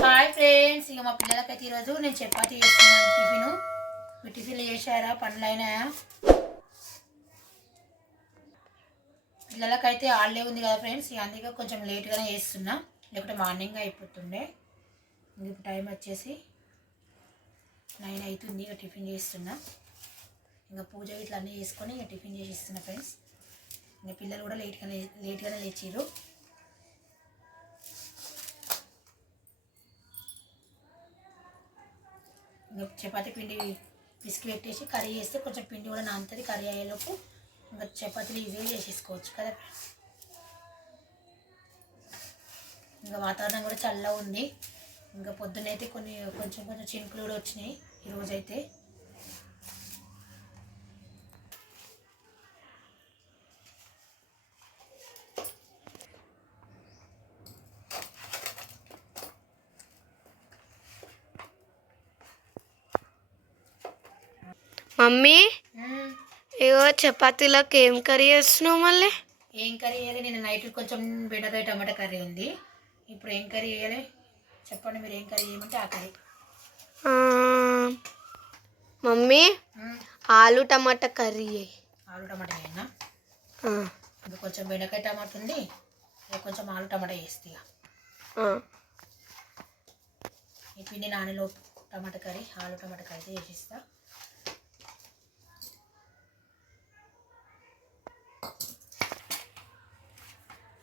Hi friends, ఇక మా పిల్లలకైతే ఈరోజు నేను చపాతీ చేస్తున్నాను టిఫిన్. మీ టిఫిన్లు చేశారా? పనులు అయినాయా? పిల్లలకైతే హాలిడే ఉంది కదా ఫ్రెండ్స్, ఇక అందుకే కొంచెం లేట్గానే చేస్తున్నా, లేకపోతే మార్నింగ్ అయిపోతుండే. ఇప్పుడు టైం వచ్చేసి 9 అవుతుంది. ఇక టిఫిన్ చేస్తున్నా. ఇంకా పూజ ఇట్లా అన్నీ చేసుకొని ఇక టిఫిన్ చేసి ఇస్తున్నా ఫ్రెండ్స్. ఇంకా పిల్లలు కూడా లేట్గానే లేచిర్రు. ఇంకా చపాతీ పిండి పిసికి పెట్టేసి కర్రీ చేస్తే కొంచెం పిండి కూడా నానుతుంది. కర్రీ అయ్యేలోపు ఇంకా చపాతీలు ఈజీగా చేసేసుకోవచ్చు కదా. ఇంకా వాతావరణం కూడా చల్లగా ఉంది. ఇంకా పొద్దునైతే కొంచెం చినుకులు కూడా వచ్చినాయి ఈరోజైతే. మమ్మీ ఏవో చపాతీలోకి ఏం కర్రీ చేస్తున్నావు మళ్ళీ? ఏం కర్రీ వేయాలి? నేను నైట్ కొంచెం బెండకాయ టమాటా కర్రీ ఉంది. ఇప్పుడు ఏం కర్రీ వేయాలి చెప్పండి, మీరు ఏం కర్రీ చేయమంటే ఆ కర్రీ. మమ్మీ ఆలు టమాటా కర్రీ. ఆలు టమాటా వేయనా? ఇంకా కొంచెం బెండకాయ టమాటా ఉంది, కొంచెం ఆలు టమాటా వేస్తా. ఈ పిండి నానిలో టమాటా కర్రీ, ఆలు టమాటా కర్రీ చేసిస్తా.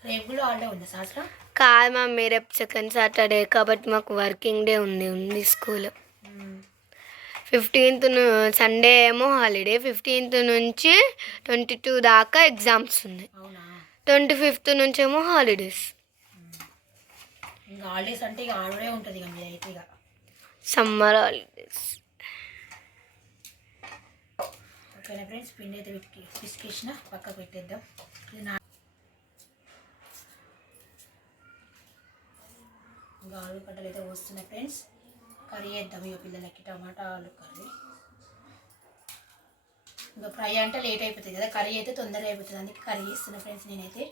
రేపు కూడా హాలిడే ఉంది శాస్త్రం? కాదు మమ్మీ, రేపు సెకండ్ సాటర్డే కాబట్టి మాకు వర్కింగ్ డే ఉంది స్కూల్. 15th సండే ఏమో హాలిడే, 15th నుంచి 22 దాకా ఎగ్జామ్స్ ఉన్నాయి. 25th నుంచి ఏమో హాలిడేస్. ఇంకా హాలిడేస్ అంటే ఇక ఆడే ఉంటుంది ఇక మీరు అయితే ఇక సమ్మర్ హాలిడేస్. ఓకేనా ఫ్రెండ్స్, పిండి అయితే పిసికేసిన పక్కకు పెట్టేద్దాం. ఇది ఇంకా ఆలు గడ్డలు అయితే వస్తున్నాయి ఫ్రెండ్స్. కర్రీ వేద్దాం ఇక పిల్లలకి, టమాటా ఆలు కర్రీ. ఇంకా ఫ్రై అంటే లేట్ అయిపోతుంది కదా, కర్రీ అయితే తొందరగా అయిపోతుంది, అందుకే కర్రీ చేస్తున్నా ఫ్రెండ్స్ నేనైతే.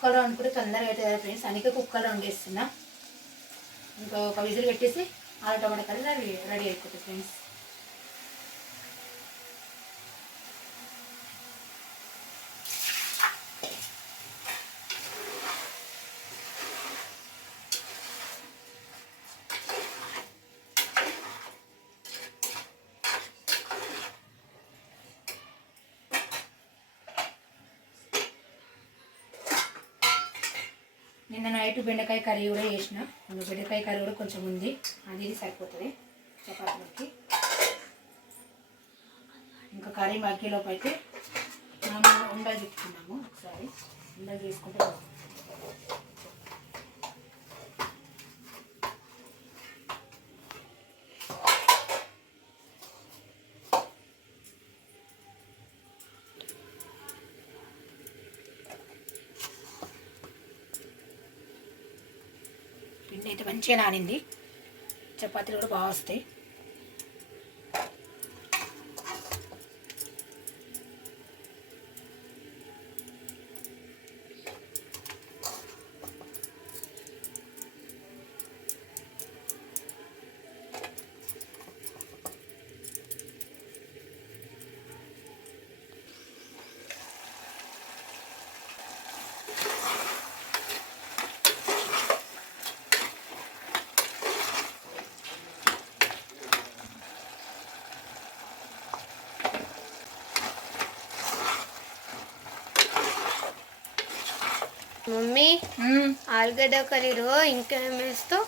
కుక్కర్ వండుకుంటే తొందరగా అవుతుంది కదా ఫ్రెండ్స్, అందుకే కుక్కర్ వండేస్తున్నా. ఇంకా ఒక విజిల్ పెట్టేసి ఆలు టమాటా కర్రీ రెడీ అయిపోతుంది ఫ్రెండ్స్. నిన్న నైట్ బెండకాయ కర్రీ కూడా చేసిన. బెండకాయ కర్రీ కూడా కొంచెం ఉంది, అది ఇది సరిపోతుంది చపాతీలకి. ఇంకా కర్రీ మగ్గిలోపు అయితే మనం ఉండలు చుట్టుకున్నాము. ఒకసారి ఉండలు చేసుకుంటే పిండి అయితే మంచిగా నానింది, చపాతీలు కూడా బాగా వస్తాయి. మమ్మీ ఆలుగడ్డ కర్రీలో ఇంకేం వేస్తావు?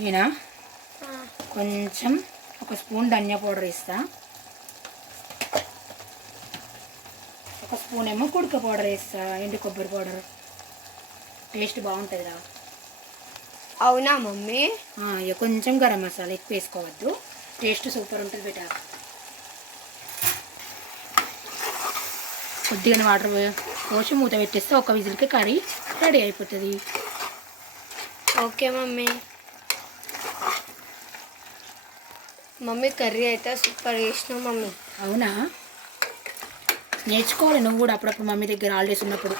నేనా కొంచెం ఒక స్పూన్ ధనియా పౌడర్ వేస్తా, ఒక స్పూన్ ఏమో కుడక పౌడర్ వేస్తా, ఎండు కొబ్బరి పౌడర్. టేస్ట్ బాగుంటుంది రా. అవునా మమ్మీ? ఇక కొంచెం గరం మసాలా ఎక్కువ వేసుకోవద్దు, టేస్ట్ సూపర్ ఉంటుంది బేట. కొద్దిగా వాటర్ పోసి మూత పెట్టేస్తే ఒక విజిల్కి కర్రీ రెడీ అయిపోతుంది. Okay mummy. మమ్మీ కర్రీ అయితే సూపర్ చేసినావు మమ్మీ. అవునా, నేర్చుకోవాలి నువ్వు కూడా అప్పుడప్పుడు మమ్మీ దగ్గర హాలిడేస్ ఉన్నప్పుడు.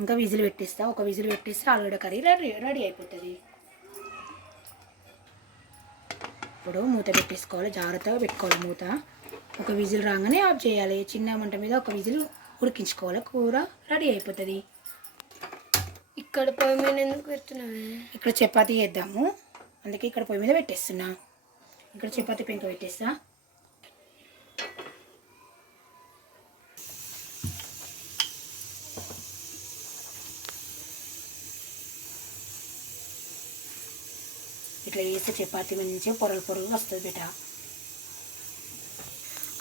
ఇంకా విజిల్ పెట్టేస్తా, ఒక విజిల్ పెట్టేస్తే ఆలుగడ్డ కర్రీ రెడీ అయిపోతుంది. ఇప్పుడు మూత పెట్టేసుకోవాలి, జాగ్రత్తగా పెట్టుకోవాలి మూత. ఒక విజిల్ రాగానే ఆఫ్ చేయాలి. చిన్న మంట మీద ఒక విజిల్ ఉడికించుకోవాలి, కూర రెడీ అయిపోతుంది. ఇక్కడ పొయ్యి మీద ఎందుకు పెడుతున్నావే? ఇక్కడ చపాతీ చేద్దాము, అందుకే ఇక్కడ పొయ్యి మీద పెట్టేస్తున్నా. ఇక్కడ చపాతీ పెంక పెట్టేస్తా. ఇట్లా వేస్తే చపాతీ మంచిగా పొరలు పొరలు వస్తుంది బేట.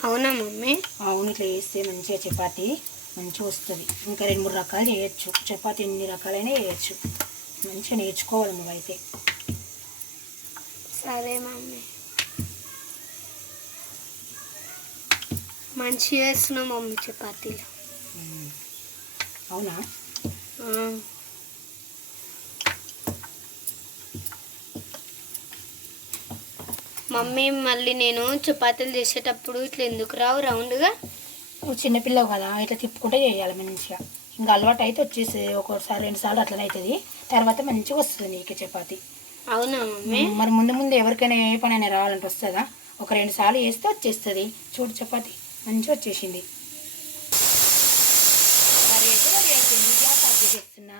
అవునా మమ్మీ? అవును, ఇట్లా వేస్తే మంచిగా చపాతీ మంచిగా వస్తుంది. ఇంకా 2-3 రకాలు చేయొచ్చు చపాతీ, ఎన్ని రకాలైనా చేయొచ్చు. మంచిగా నేర్చుకోవాలి నువ్వైతే. సరే మమ్మీ. మంచిగా వేస్తున్నావు మమ్మీ చపాతీలు. అవునా? మమ్మీ మళ్ళీ నేను చపాతీలు చేసేటప్పుడు ఇట్లా ఎందుకు రావు రౌండ్గా? నువ్వు చిన్నపిల్లవు కదా, ఇట్లా తిప్పుకుంటే చేయాలి మంచిగా. ఇంకా అలవాటు అయితే వచ్చేసి ఒక్కోసారి 2 సార్లు అట్లనే అవుతుంది, తర్వాత మంచిగా వస్తుంది నీకు చపాతీ. అవునా మమ్మీ? మరి ముందు ఎవరికైనా ఏ పని అయినా రావాలంటే వస్తుందా? ఒక 2 సార్లు వేస్తే వచ్చేస్తుంది. చూడు చపాతీ మంచిగా వచ్చేసింది. కర్రీ అయితే రెడీ అయిపోయింది. గ్యాస్ ఆఫ్ చేస్తున్నా.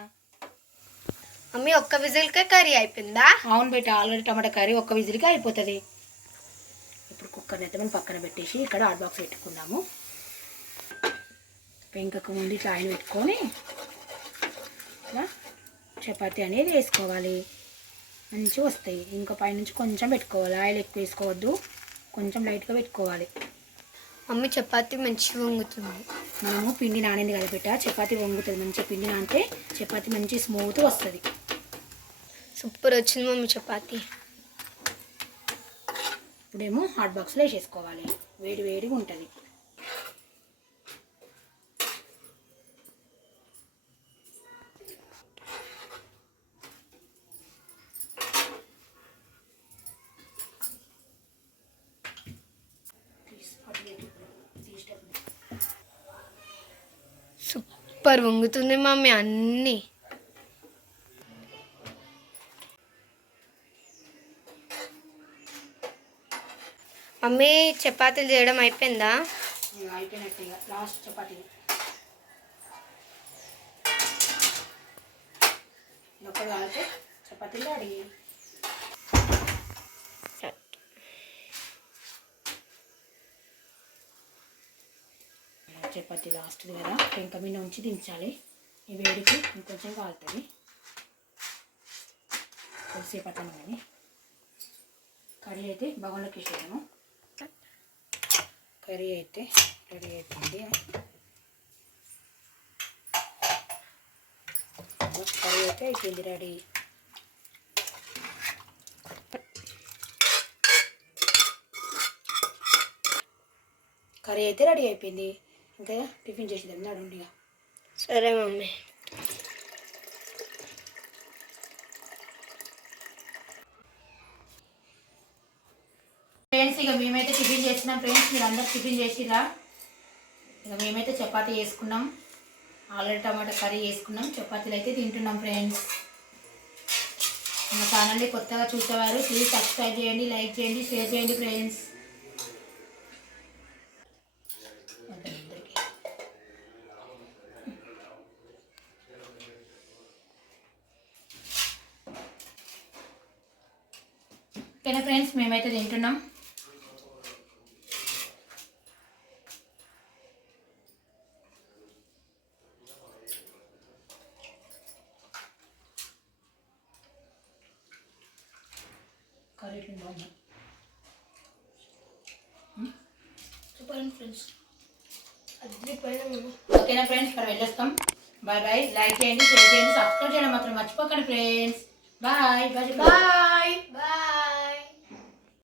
మమ్మీ ఒక్క విజిల్కే కర్రీ అయిపోయిందా? అవును బేట, ఆలుగడ్డ టమాటా కర్రీ ఒక్క విజిల్కి అయిపోతుంది. ఇప్పుడు కుక్కర్ని అయితే మనం పక్కన పెట్టేసి ఇక్కడ హాట్ బాక్స్ పెట్టుకుందాము. పెంకకు ముందు ఇట్లా ఆయిల్ పెట్టుకొని ఇట్లా చపాతీ అనేది వేసుకోవాలి, మంచిగా వస్తాయి. ఇంకా పైనుంచి కొంచెం పెట్టుకోవాలి, ఆయిల్ ఎక్కువ వేసుకోవద్దు, కొంచెం లైట్గా పెట్టుకోవాలి. మమ్మీ చపాతీ మంచిగా వంగుతుంది. మనము పిండి నానింది కదా బిడ్డ, చపాతీ వంగుతుంది. మంచిగా పిండి నానితే చపాతీ మంచి స్మూత్గా వస్తుంది. సూపర్ వచ్చింది మమ్మీ చపాతీ. ఇప్పుడేమో హాట్ బాక్స్లో వేసేసుకోవాలి, వేడి వేడిగా ఉంటుంది. సూపర్ వంగుతుంది మమ్మీ అన్నీ. మమ్మీ చపాతీలు చేయడం అయిపోయిందా? అయిపోయినట్టు ఇక లాస్ట్ చపాతీ ఒక్కడు కాలితే చపాతీలు రెడీ. చపాతీ లాస్ట్ది కదా, పెంక మీద ఉంచి దించాలి. ఈ వేడికి ఇంకొంచెం కాలుతుంది, కొద్దిసేపు అతను. కానీ కర్రీ అయితే బగోన్లోకి వేసేదాము. కర్రీ అయితే రెడీ అయిపోయింది. కర్రీ అయితే అయిపోయింది రెడీ. కర్రీ అయితే రెడీ అయిపోయింది. ఇంకా టిఫిన్ చేసేదాం నడుండిగా. సరే మమ్మీ. ఫ్రెండ్స్ ఇక మేమైతే టిఫిన్ చేస్తున్నాం. ఫ్రెండ్స్ మీరు అందరు టిఫిన్ చేసిరా? ఇక మేమైతే చపాతీ వేసుకున్నాం, ఆల్రెడీ టమాటా కర్రీ వేసుకున్నాం, చపాతీలు అయితే తింటున్నాం. ఫ్రెండ్స్ మా ఛానల్ని కొత్తగా చూసేవారు ప్లీజ్ సబ్స్క్రైబ్ చేయండి, లైక్ చేయండి, షేర్ చేయండి. ఫ్రెండ్స్ ఓకేనా ఫ్రెండ్స్, మేమైతే తింటున్నాం. కర్రీ బాగుంది. చెప్పండి ఫ్రెండ్స్. ఓకేనా ఫ్రెండ్స్, ఇక్కడ వెళ్ళొస్తాం. Bye bye. లైక్ చేయండి, షేర్ చేయండి, సబ్స్క్రైబ్ చేయడం మాత్రం మర్చిపోకండి friends. Bye bye bye bye.